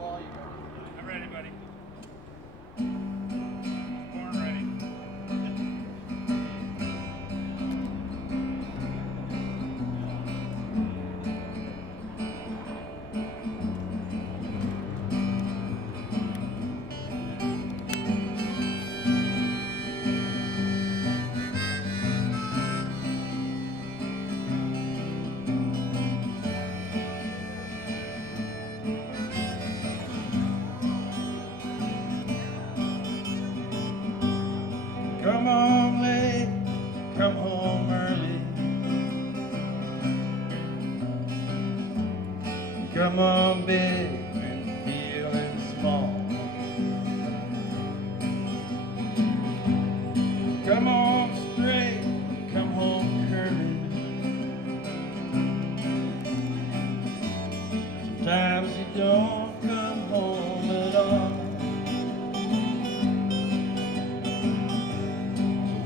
I'm ready, buddy. Born ready. Come home late, come home early. Come on big and feeling small. Come home straight, come home curvy. Sometimes you don't come home at all.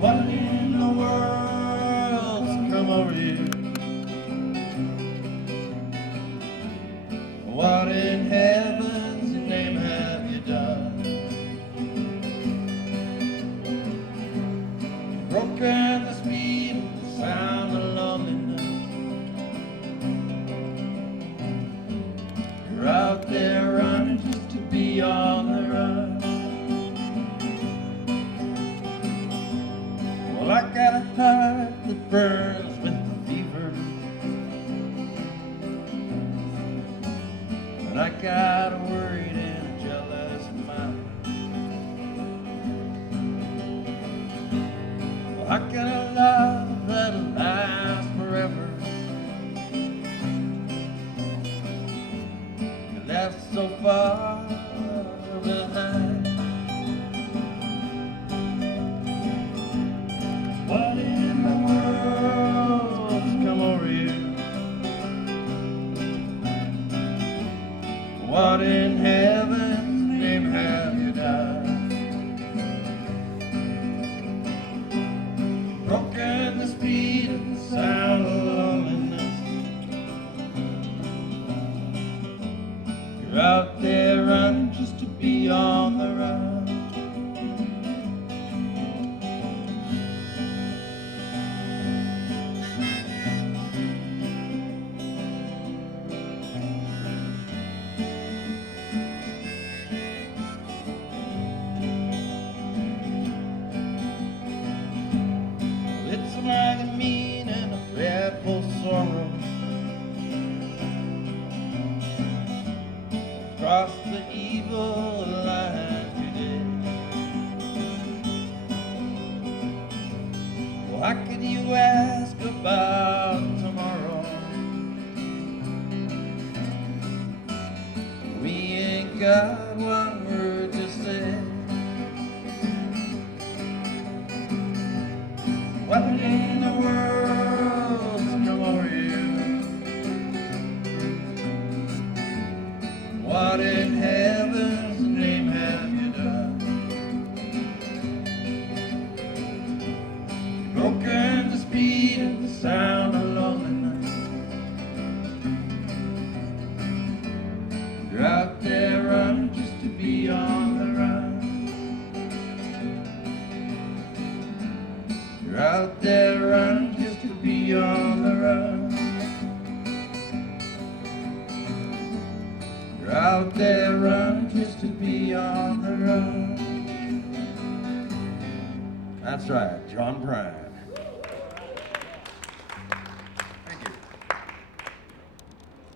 What in the world's come over you? What in heaven's name have you done? Broken the speed and the sound of loneliness. You're out there running just to be on the run. Well, I got a heart that burns with the fever, and I got a worried and jealous mind. Well, I got a love that'll last forever, and that's so far behind. What in the world's come over you? What in heaven's name have you done? Broken the speed and the sound of loneliness. You're out there running just to be on the run. It's mighty mean and a dreadful sorrow. Cross the evil line today. Well, how could you ask about tomorrow? We ain't got one word to say. What in the world's come over you? What in heaven's name have you done? Broken the speed and the sound of loneliness. You're out there running just to be on the run. You're out there running just to be on the run. You're out there running just to be on the run. That's right, John Prine.